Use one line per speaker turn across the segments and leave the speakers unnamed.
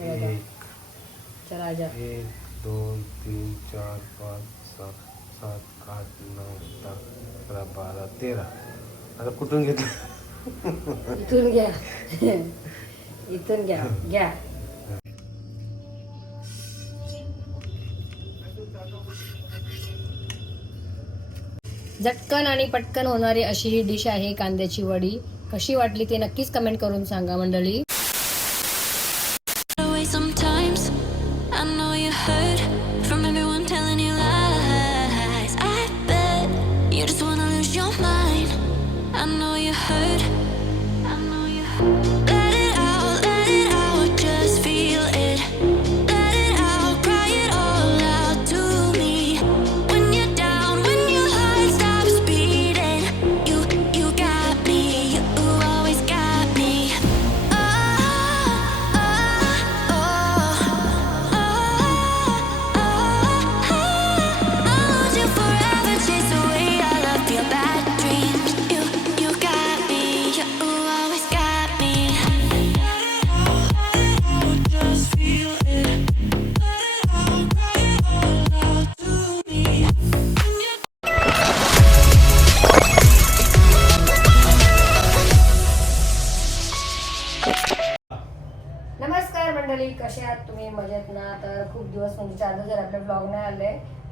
बघा. चला आजा
एक दोन तीन चार पाच सहा सात आठ नऊ दहा अकरा बारा तेरा. आता कुठून घेतलं?
इथून घ्या. इथून घ्या. घ्या. झटकन आणि पटकन होणारी अशी ही डिश आहे कांद्याची वडी. कशी वाटली ते नक्कीच कमेंट करून सांगा मंडळी. आपल्या ब्लॉग नाही आले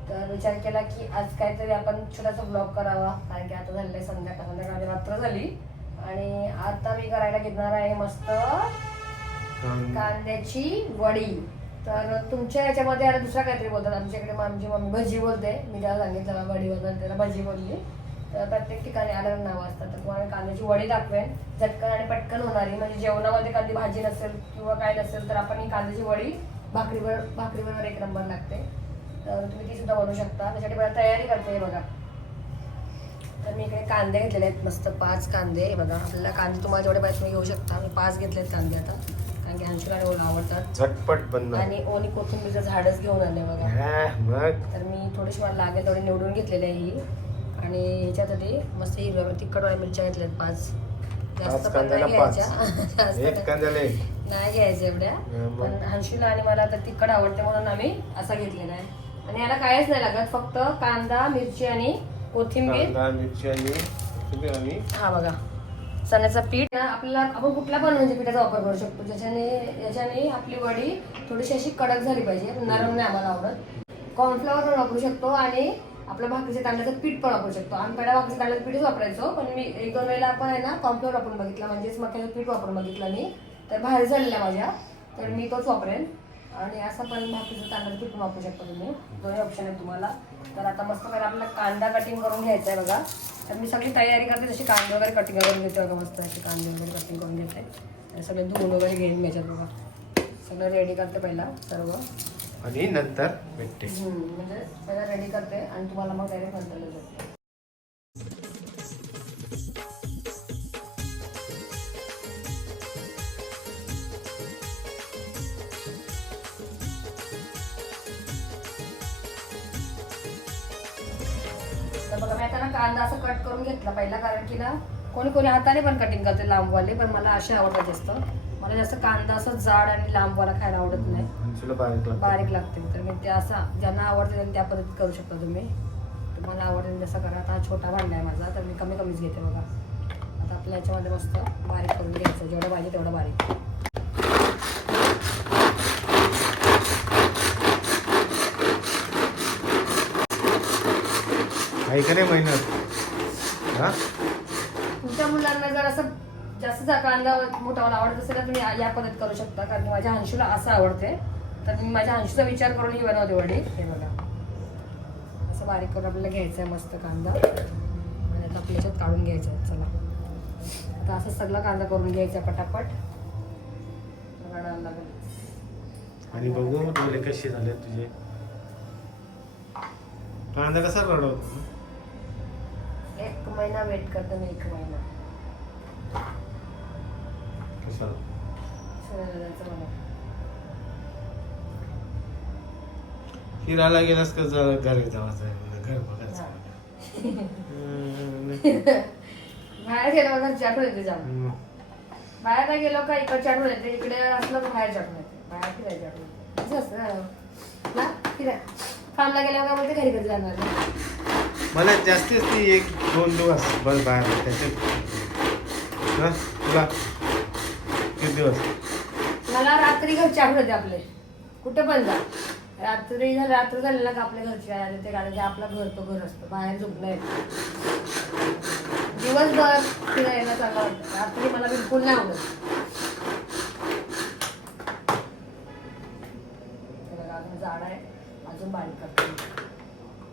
तर विचार केला की आज काहीतरी आपण छोटासा ब्लॉग करावा. कारण की आता झालेलं आहे संध्याकाळ. संध्याकाळी म्हणजे रात्र झाली. आणि आता मी करायला घेणार आहे मस्त कांद्याची वडी. तर तुमच्या याच्यामध्ये आता दुसरा काहीतरी बोलतात. आमच्याकडे आमची मम्मी भजी बोलते. मी त्याला सांगितलं वडी बोलतात त्याला भजी बोलली. तर प्रत्येक ठिकाणी अलग नावं असतात. तर तुम्हाला कांद्याची वडी दाखवेन. झटकन आणि पटकन होणारी. म्हणजे जेवणामध्ये कधी भाजी नसेल किंवा काय नसेल तर आपण ही कांद्याची वडी भाकरीवर भाकरीवर एक नंबर लागते. तर तुम्ही ती सुद्धा बनवू शकता. त्यासाठी मला तयारी करते हे बघा. तर मी इकडे कांदे घेतलेले आहेत. मस्त पाच कांदे. बघा आपल्याला कांदे तुम्हाला जेवढे पाहिजे तुम्ही घेऊ शकता. मी पाच घेतलेत कांदे आता. कारण की हंशूला आणि ओला आवडतात.
झटपट बंद
आणि ओली कोथिंबीरचं झाडच घेऊन आले बघा. तर मी थोडीशी मला लागेल तेवढी निवडून घेतलेली आहे ही. आणि ह्याच्यासाठी मस्त हिरव्या तिखट मिरच्या घेतल्यात पाच.
पाच
पण
कांद्याला
नाही
पाच.
घ्यायच्या. जास्त
एक कांद्याला एक.
नाही घ्यायच्या एवढ्या.
हा, मग.
पण हंशूला आणि मला तर तिखट आवडते म्हणून आम्ही असा घेतलेला आहे. आणि याला काहीच नाही लागत फक्त कांदा मिरची आणि कोथिंबीर.
कांदा मिरची आणि कोथिंबीर आणि
हा बघा. चण्याचं पीठ. ना आपल्याला आपण कुठल्या पण म्हणजे पिठाचा वापर करू शकतो. ज्याच्याने याच्याने आपली वडी थोडीशी अशी कडक झाली पाहिजे. नरम नाही आम्हाला आवडत. कॉर्नफ्लॉवर पण वापरू शकतो आणि आपलं भाकरीच्या तांदळाचं पीठ पण वापरू शकतो. आम्ही पहिला भाकरीच्या तांदळाचं पीठच वापरायचो पण मी एक दोन वेळेला आपण आहे ना कॉम्प्युटर वापरून बघितला. म्हणजेच मक्याचं पीठ वापरून बघितलं मी. तर बाहेर झालेला माझ्या. तर मी तोच वापरेन. आणि असं पण भाकरीचं तांदळाचं पीठ वापरू शकता तुम्ही. दोन्ही ऑप्शन आहेत तुम्हाला. तर आता मस्त पहिला आपला कांदा कटिंग करून घ्यायचा आहे बघा. तर मी सगळी तयारी करते जशी कांदे वगैरे कटिंग करून घेते बघा मस्त अशी कांदे वगैरे कटिंग करून घेते. सगळे धुवून वगैरे घेईन मी याच्यात बघा. सगळं रेडी करते पहिला सर्व.
आणि नंतर भेटते
म्हणजे पहिला रेडी करते आणि तुम्हाला मग डायरेक्ट नंतर देते. तर बघा मी आता ना कांदा असं कट करून घेतला पहिला कारण की ना कोणी कोणी हाताने पण कटिंग करते लांबवाले पण मला असे आवडतात जास्त. मला जास्त कांदा असं जाड आणि लांबवाला खायला आवडत नाही.
बारीक लागतं.
बारीक लागते तर मी ते असा ज्यांना आवडते त्यांनी त्या पद्धतीत करू शकता तुम्ही. तुम्हाला आवडेल तसं करा. आता हा छोटा भांडा आहे माझा तर मी कमी कमीच घेते बघा. आता आपल्या याच्यामध्ये मस्त बारीक करून घ्यायचं. जेवढं पाहिजे तेवढं बारीक.
आहे का नाही मेहनत?
तुमच्या मुलांना जर असं जास्त जा- कांदा मोठा मला आवडत असेल तर तुम्ही या- पद्धतीत करू शकता. कारण की माझ्या अंशूला असं आवडते तर मी माझ्या अंशूचा विचार करून ही बनवते वडी. हे बघा. असं बारीक करून आपल्याला घ्यायचं आहे मस्त कांदा. आणि आता आपल्या याच्यात काढून घ्यायचं आहे चला. आता असं सगळं कांदा करून घ्यायचा पटापट. लागेल.
आणि बघू डोळे कसे झाले तुझे. कांदा कसा रडवतो?
एक महिना वेट करते मी एक महिना.
कसा फिरायला गेलास का जरा घर जावाचं आहे घर बघायचं
बाहेर येते जाम
हम्म.
बाहेर नाही गेलो का इकडे आठवण येते इकडे असलं तर बाहेर येते बाहेर फिरायचं आपण. असं असतं. ना ना फिरा. फार्मला गेल्यावर काय बोलते? घरी कधी जाणार.
मला जास्तीत जास्ती एक दोन दिवस बस बाहेर. त्याच्यात हा तुला किती दिवस?
मला रात्री घरचे आठवते आपले. कुठे पण जा. रात्री झालं रात्र झाली ना का आपल्या घरचे आले ते कारण की आपलं घर तो घर असतं. बाहेर झोपणं येत दिवसभर फिरायला चांगलं वाटतं रात्री मला बिलकुल नाही आवडत. झाड आहे? अजून बारीक करते.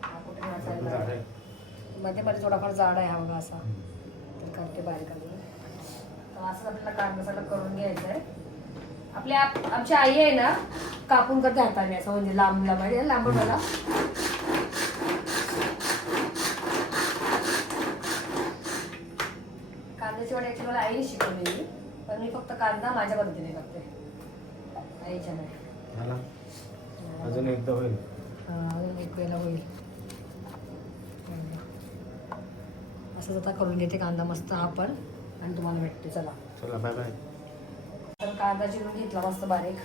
हा कुठे
झाड.
मध्ये मध्ये थोडाफार जाड आहे हा बघा असा. तर करते बारीक अजून तर असं आपल्याला कांदा मसाला करून घ्यायचा आहे आपल्या आप- आमची आई आहे ना कापून करते हाताने असं म्हणजे लांब लांब आहे लांब मला कांद्याची वडी actually मला आईने शिकवलेली पण मी फक्त कांदा माझ्या पद्धतीने करते. आईच्या नाही.
अजून एकदा होईल.
अजून एक वेळेला होईल. असंच आता करून घेते कांदा मस्त हा पण आणि तुम्हाला भेटते. चला.
चला बाय बाय
तर कांदा चिरून घेतला मस्त बारीक.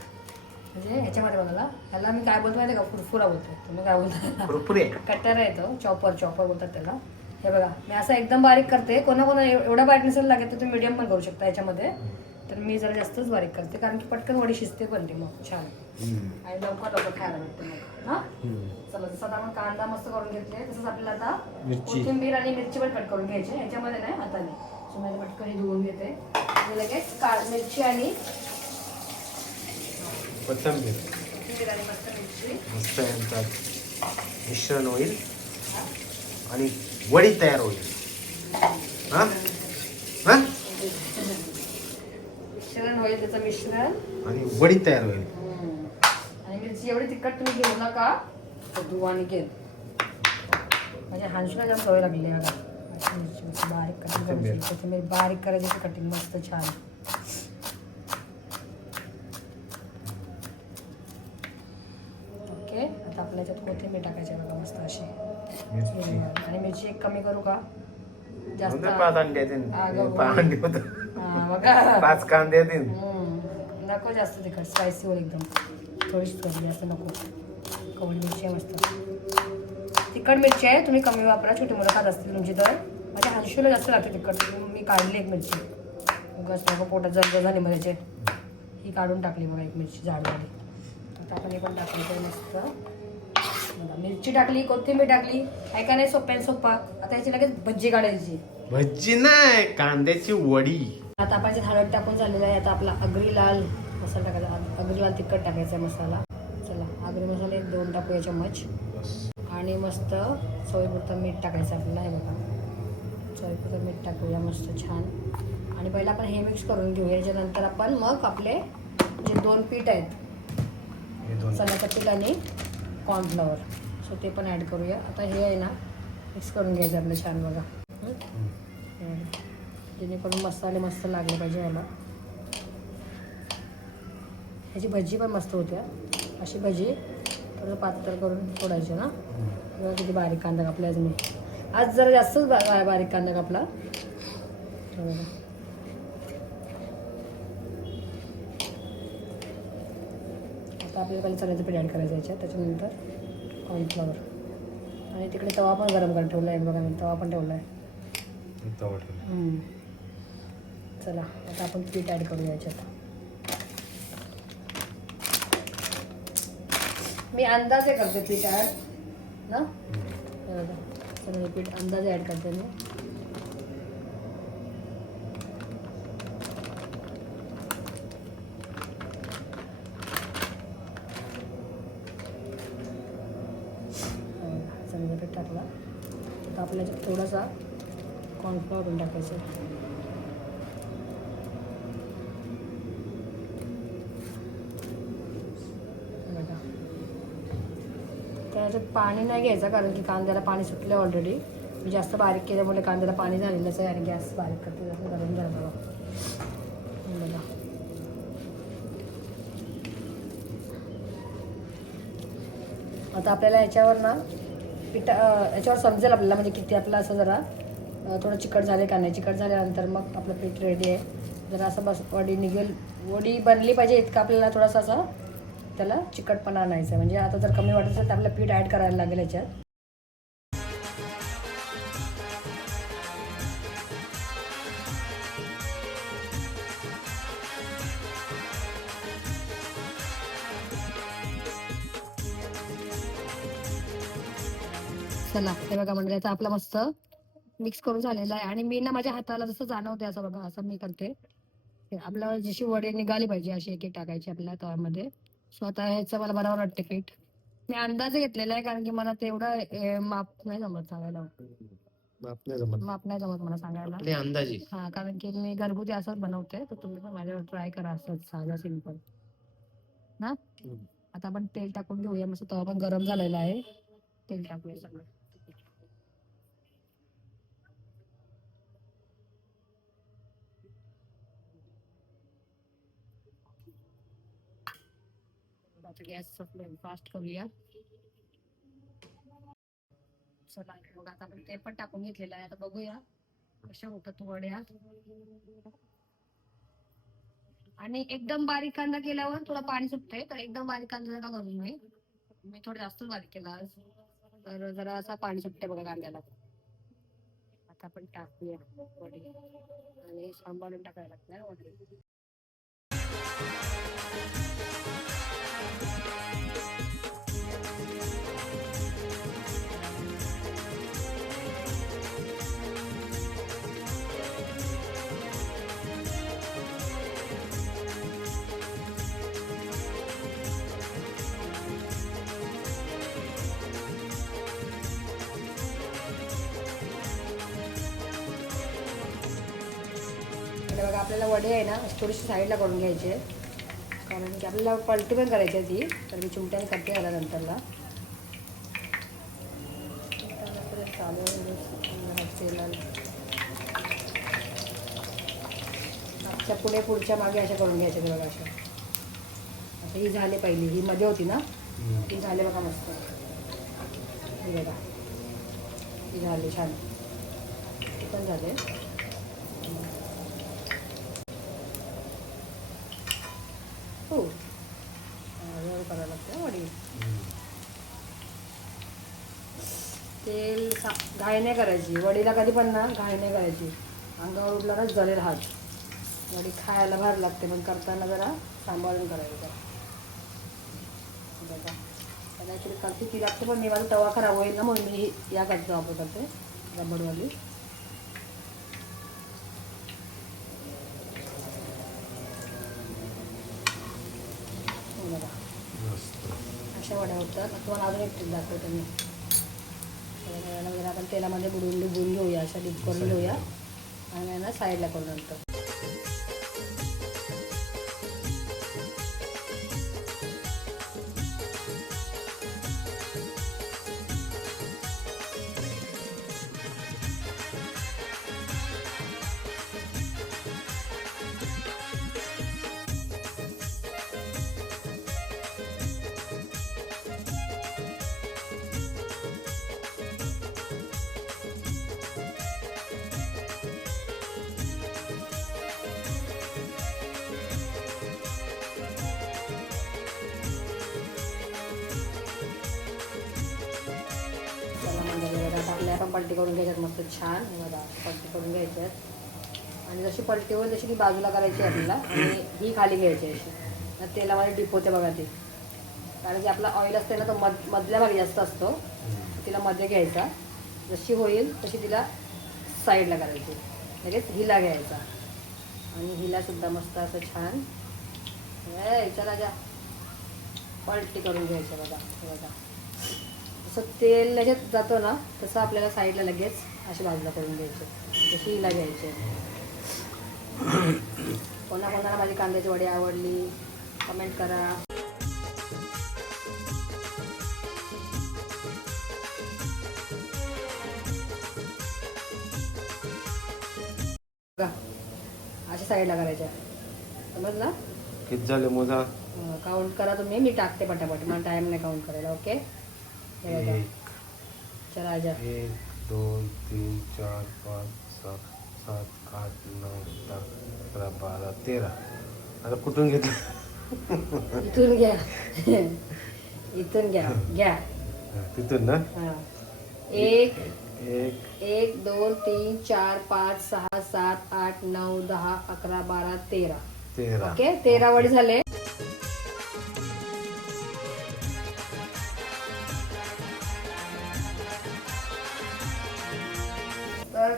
म्हणजे ह्याच्यामध्ये बघायला ह्याला मी काय बोलतो माहिती का? फुरफुरा बोलतो तुम्ही काय बोलता? कट्टर आहे तो चॉपर चॉपर बोलतात त्याला. हे बघा मी असं एकदम बारीक करते. कोणा कोणा एव- एवढा बारीक नसेल लागत तर तुम्ही मीडियम पण करू शकता याच्यामध्ये. तर मी जरा जास्तच बारीक करते कारण की पटकन वडी शिजते पण ती मग छान. आणि लवकर लवकर खायला भेटते मग. हा? चला जसं आता आपण कांदा मस्त करून घेतले तसंच आपल्याला आता. कोथिंबीर आणि मिरची पण कट करून घ्यायची. ह्याच्यामध्ये नाही हाताने. सो मी आता पटकन हे धुवून घेते. आणि लगेच काळ मिरची आणि
कोथंबीर.
मस्त मिरची.
मस्त यांचा मिश्रण होईल. आणि वडी तयार होईल. हा? हा?
मिश्रण होईल त्याचं मिश्रण.
आणि वडी तयार होईल.
आणि मिरची एवढी तिखट तुम्ही घेऊ नका. धुवानी घे म्हणजे हांशला जाम सवय लागली आता मिरची बारीक कटिंग करायची कोथिंबीर बारीक करायची कटिंग मस्त छान. ओके आता आपल्या याच्यात कोथिंबीर टाकायची बघा मस्त अशी. आणि मिरची एक कमी करू का जास्त
पाच कांदे
नको जास्त तिखट स्पायसी होईल एकदम. थोडीच कमी जास्त नको. कवळी मिरची मस्त तिखट मिरची आहे तुम्ही कमी वापरा छोटी मुलं खात असतील तुमची तर. माझ्या हंशूला जास्त लागते तिखट मी काढली एक मिरची. उगाच नको पोटात जर झाली मग त्याचे ही काढून टाकली बघा एक मिरची झाड झाली आता आपण हे पण टाकायचं मस्त. बघा, मिरची टाकली कोथिंबीर टाकली. ऐका नाही आणि सोप्पा आता याची लगेच भज्जी काढायची.
भज्जी नाही कांद्याची वडी.
आता आपण जे हळद टाकून झालेला आहे आता आपला अगरी लाल मसाला टाकायचा. अगरी लाल तिखट टाकायचा आहे मसाला. चला अगरी मसाले एक दोन टाकूया चम्मच. आणि मस्त चवीपुरतं मीठ टाकायचं आपल्याला हे बघा. चवीपुरतं मीठ टाकूया मस्त छान. आणि पहिला आपण हे मिक्स करून घेऊया याच्यानंतर आपण मग आपले जे दोन पीठ आहेत
हे
चण्याचं पीठ आणि कॉर्नफ्लॉवर सो ते पण ॲड करूया. आता हे आहे ना मिक्स करून घ्यायचं आपलं छान बघा. जेणेकरून मसाले मस्त लागले पाहिजे याला ह्याची भजी पण मस्त होत्या. अशी भजी थोडं पातळ करून फोडायची ना. बघा किती बारीक कांदा कापला आज मी. आज जरा जास्तच बा- बारीक कांदा कापला. आता आपल्याला पहिलं चण्याचं पीठ ॲड करायचं याच्यात त्याच्यानंतर कॉर्नफ्लॉवर आणि तिकडे तवा पण गरम करायला ठेवला आहे बघा मी तवा पण ठेवला आहे
तवा.
चला आता आपण पीठ ॲड करूया याच्यात. मी अंदाजे करते पीठ ॲड ना हे बघा. पीठ अंदाजे ॲड करते मी. हे पीठ टाकला. आता आपल्या थोडासा कॉर्नफ्लॉवर पण टाकायचं बघा त्याच्यात पाणी नाही घ्यायचं कारण की कांद्याला पाणी सुटलं ऑलरेडी मी जास्त बारीक केल्यामुळे कांद्याला पाणी झालेलंच आहे आणि गॅस बारीक करते जास्त गरम झाला बघा. आता आपल्याला याच्यावर ना पिठा याच्यावर समजेल आपल्याला म्हणजे किती आपलं असं जरा थोडं चिकट झाले का नाही. चिकट झाल्यानंतर मग आपलं पीठ रेडी आहे. जरा असं बस वडी निघेल वडी बनली पाहिजे इतकं आपल्याला थोडासा असं त्याला चिकटपणा आणायचा म्हणजे आता जर कमी वाटत असेल तर आपलं पीठ ॲड करायला लागेल याच्यात. चला हे बघा म्हणजे आता आपला मस्त मिक्स करून झालेला आहे. आणि मी ना माझ्या हाताला जसं जाणवते असं बघा असं मी करते. हे आपल्याला जशी वडे निघाली पाहिजे अशी एक एक टाकायची आपल्या तव्यामध्ये. सो आता ह्याचं मला बरोबर वाटते पीठ मी अंदाजे घेतलेला आहे कारण की मला तेवढं माप नाही जमत सांगायला.
जमत.
माप नाही जमत मला सांगायला.
आपले अंदाजे.
हा कारण की मी घरगुती असंच बनवते तर तुम्ही पण माझ्यावर ट्राय करा असंच साधं सिंपल ना?
हम्म.
आता आपण तेल टाकून घेऊया मस्त तवा पण गरम झालेला आहे. तेल टाकूया सगळं. आता गॅसचा फ्लेम फास्ट करूया. चला मग आता आपण ते पण टाकून घेतलेलं आहे. आता बघूया कशा होतात वड्या. आणि एकदम बारीक कांदा केल्यावर थोडं पाणी सुटते तर एकदम बारीक कांदा जरा करू मी मी थोडं जास्तच बारीक केला आज तर जरा असा पाणी सुटते बघा कांद्याला. आता आपण टाकूया वडी. आणि सांभाळून टाकायला लागतं वडी. बघा आपल्याला वडे आहे ना थोडीशी साईडला करून घ्यायची आहे. कारण की आपल्याला पलटी पण करायची आहे ती तर मी चिमट्याने करते आला नंतरला. मागच्या पुढे पुढच्या मागे अशा करून घ्यायच्या बघा अशा. आता ही झाली पहिली ही मध्ये होती ना? ती झाले बघा मस्त. ही बघा. ही झाली छान. ती पण झाले. हो. हळूहळू करावं लागतं वडील. तेल घाय घाई नाही करायची. वडीला कधी पण ना घाय नाही करायची. अंगावर उठला ना जलेल हात. वडी खायला भार लागते पण करताना जरा सांभाळून करायचं बघा. ॲक्च्युली करते ती लागते पण मी माझा तवा खराब होईल ना म्हणून मी या करतो वापर करते रबडवाली हो बघा
मस्त
अशा वड्या होतात तुम्हाला अजून एक टीप दाखवते मी. वगैरे आपण तेलामध्ये बुडवून डुबून घेऊया अशा डीप करून घेऊया. आणि ना साईडला करून नंतर कांदा म्हणजे टाकल्या आपण पलटी करून घ्यायच्यात मस्त छान. बघा पलटी करून घ्यायच्यात. आणि जशी पलटी होईल तशी ती बाजूला करायची आपल्याला. आणि ही खाली घ्यायची अशी. तेलामध्ये डिप होते बघा ती. कारण की आपला ऑइल असते ना तो मध मधल्या भागी जास्त असतो. तिला मध्ये घ्यायचा. जशी होईल तशी तिला साईडला करायची. लगेच हिला घ्यायचा. आणि हिलासुद्धा मस्त असं छान. ए चला जा. पलटी करून घ्यायचं बघा. बघा. जसं तेल लगेच जातं ना तसं आपल्याला साईडला लगेच अशी बाजूला करून घ्यायची. जशी हिला घ्यायची. कोणा कोणाला माझी कांद्याची वडी आवडली कमेंट करा. अशा साईडला करायच्या. समजला
किती झाले मोजा?
काउंट करा तुम्ही मी टाकते पटापट. मला टाइम नाही काउंट करायला ओके हे बघा. आजा
एक दोन तीन चार पाच सहा सात आठ नऊ दहा अकरा बारा तेरा. आता कुठून घेतलं?
इथून घ्या. इथून घ्या. घ्या.
तिथून ना.
एक
एक
एक दोन तीन चार पाच सहा सात आठ नऊ दहा अकरा बारा तेरा.
तेरा.
ओके? तेरा वडी झाले.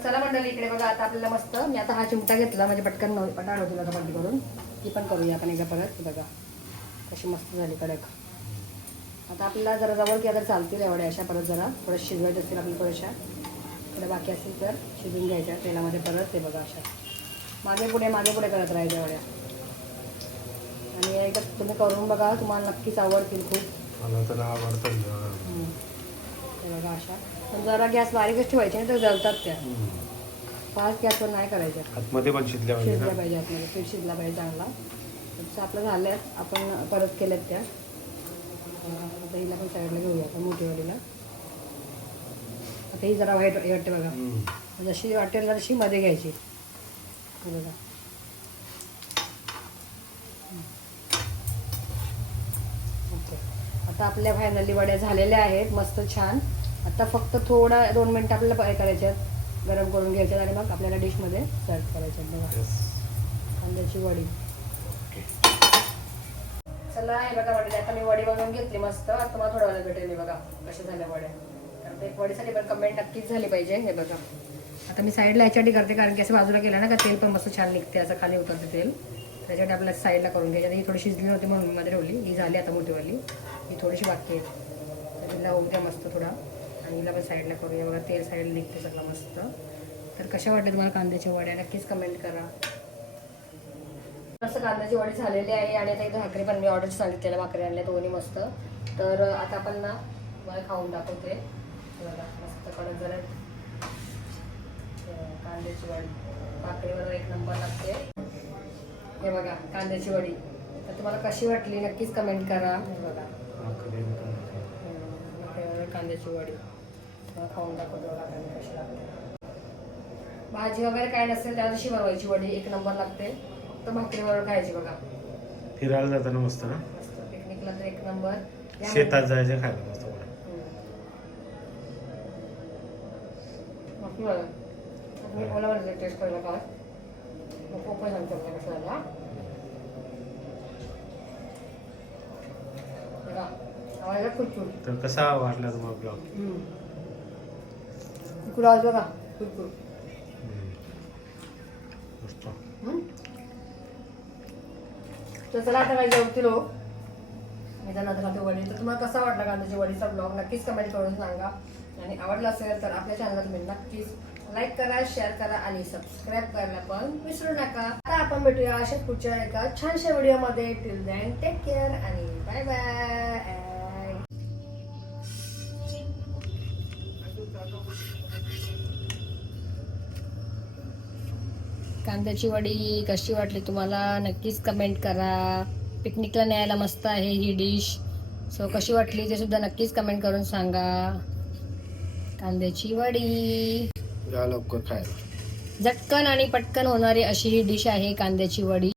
चला मंडळी इकडे बघा आता आपल्याला मस्त मी आता हा चिमटा घेतला म्हणजे पटकन पटाण होती आता पलटी करून. ती पण करूया आपण एकदा परत बघा. कशी मस्त झाली कडक. आता आपल्याला जरा जवळ केला तर चालतील एवढ्या अशा परत जरा. थोडं शिजवायचं असतील आपल्या थोड्याशा थोड्या बाकी असतील तर शिजून घ्यायच्या तेलामध्ये परत ते बघा अशा. मागे पुढे मागे पुढे करत राहायच्या एवढ्या. आणि एकदा तुम्ही करून बघा तुम्हाला नक्कीच आवडतील खूप.
मला तर आवडतं.
हम्म. हे बघा अशा. पण जरा गॅस बारीकच ठेवायचे नाही तर जळतात त्या. फास्ट गॅसवर नाही करायच्या
आतमध्ये पण शिजल्या पाहिजे
शिजल्या
ना?
पाहिजे आतमध्ये. पीठ शिजला पाहिजे चांगला. तसं आपलं झालं आपण परत केल्यात त्या. आता हिला पण साईडला घेऊया आपण मोठीवालीला. आता ही जरा वाईट हे वाटते बघा.
हम्म.
जशी वाटेल तशी मध्ये घ्यायची. हे बघा. ओके. आता आपल्या फायनली वड्या झालेल्या आहेत. मस्त छान. आता फक्त थोडा दोन मिनटं आपल्याला हे करायचे आहेत. गरम करून घ्यायचे आणि मग आपल्याला डिशमध्ये सर्व करायचे आहेत बघा. कांद्याची वडी. चला हे बघा वडी आता मी वडी बनवून घेतली मस्त. आता तुम्हाला थोडा वेळ भेटेल बघा कशा झाल्या वड्या. तर ते वडीसाठी पण कमेंट नक्कीच झाली पाहिजे हे बघा. आता मी साईडला ह्याच्यासाठी करते कारण की असं बाजूला केलं ना का तेल पण मस्त छान निघते असं खाली उतरते तेल. त्याच्यासाठी आपल्याला साईडला करून घ्यायची. ही थोडी शिजली नव्हती म्हणून मी मध्ये ठेवली. ही झाली आता मोठीवाली. ही थोडीशी बाकी आहे. तर हिला होऊ द्या मस्त थोडा. हिला पण साईडला करूया बघा तेल साईडला निघते सगळं मस्त. तर कशा वाटते तुम्हाला कांद्याच्या वड्या? नक्कीच कमेंट करा. मस्त कांद्याची वडी झालेली आहे आणि आता इथं भाकरी पण मी ऑर्डर सांगितलेल्या भाकरी आणल्या दोन्ही मस्त. तर आता आपण ना मला खाऊन दाखवते. हे बघा मस्त कडक जरा कांद्याची वडी. भाकरीवर एक नंबर लागते. हे बघा कांद्याची वडी. तर तुम्हाला कशी वाटली नक्कीच कमेंट करा. हे बघा कांद्याची वडी. खाऊन दाखवते बघा कांदे कशी लागते भाजी वगैरे काय नसेल त्या दिवशी बनवायची वडी एक नंबर लागते. फक्त भाकरीवर खायची बघा.
फिरायला जाताना मस्त ना?
पिकनिकला तर एक नंबर.
शेतात जायचं खायला मस्त
टेस्ट करायला का सांगतो कसं झाला
तर कसा वाटला तुम्हाला ब्लॉग?
कुरकुर आवाज बघा कुरकुर? तर चला आता काय जेवतील हो मी त्यांना खाते वडी तर तुम्हाला कसा वाटला कांद्याची वडीचा ब्लॉग नक्कीच कमेंट करून सांगा आणि आवडला असेल तर आपल्या चॅनलला तुम्ही नक्कीच लाईक करा शेअर करा आणि सबस्क्राईब करायला पण विसरू नका आता आपण भेटूया अशा पुढच्या एका छानशा व्हिडिओमध्ये टिल दॅन टेक केअर आणि बाय बाय कांद्याची वडी कशी वाटली तुम्हाला? नक्कीच कमेंट करा. पिकनिकला न्यायला मस्त आहे ही डिश सो कशी वाटली ते सुद्धा नक्कीच कमेंट करून सांगा. कांद्याची वडी.
लवकर खायला.
झटकन आणि पटकन होणारी अशी ही डिश आहे कांद्याची वडी.